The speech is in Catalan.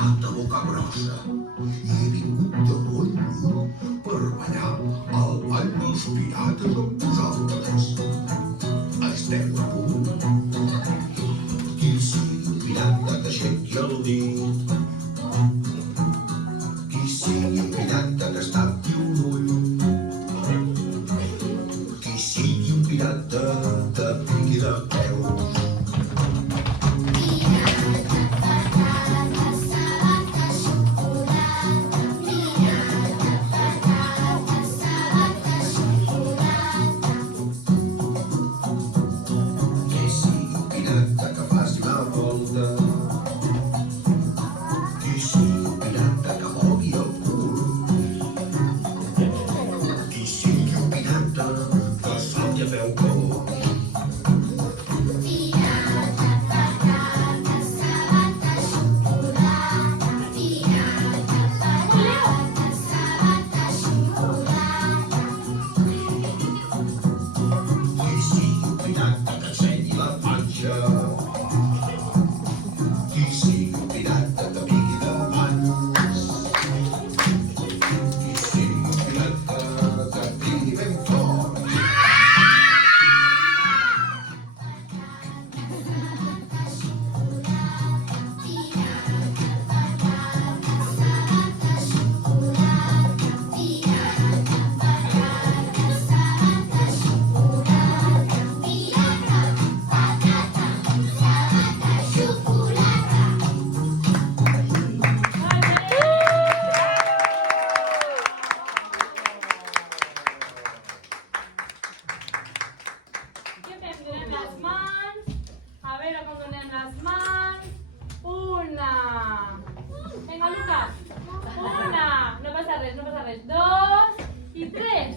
pirata boca grossa i he vingut de molt lluny per ballar al ball dels pirates amb vosaltres. Esteu a punt? Qui sigui pirata que aixequi el dit. Qui sigui pirata que es tapi un ull. Qui sigui un pirata que piqui de peus. Venga, Lucas. Una. No pasa res. 2 y 3.